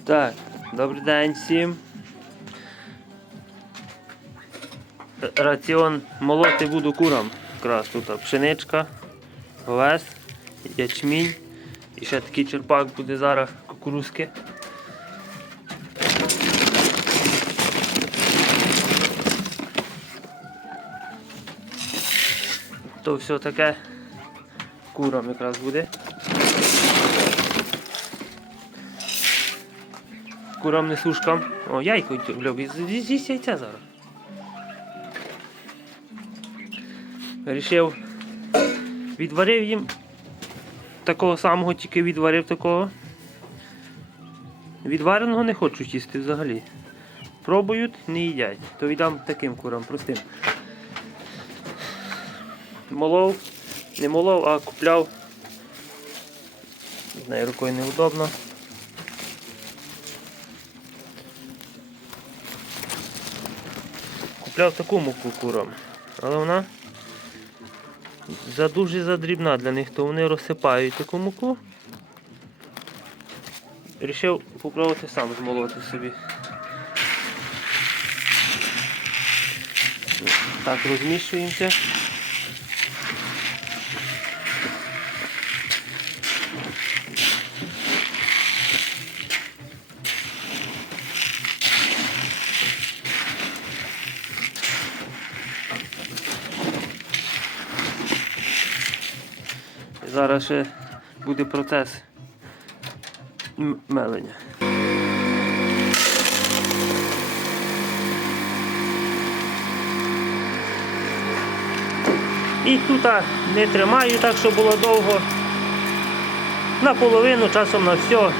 Так, добрий день всім. Раціон молоти буду курам. Якраз тут пшеничка, овес, ячмінь. І ще такий черпак буде зараз кукурузки. То все таке курам якраз буде. Курам несушкам. О, яйко. З'їсть яйця зараз. Рішив. Відварив їм такого самого, тільки відварив такого. Відвареного не хочуть їсти взагалі. Пробують, не їдять. То віддам таким курам, простим. Молов, не молов, а купляв. Не знаю, рукою неудобно. Купляв таку муку курам, але вона за дуже задрібна для них, то вони розсипають таку муку. Рішив попробувати сам змолоти собі. Так, розмішуємося. Зараз ще буде процес мелення. І тут не тримаю так, щоб було довго. Наполовину, часом на все.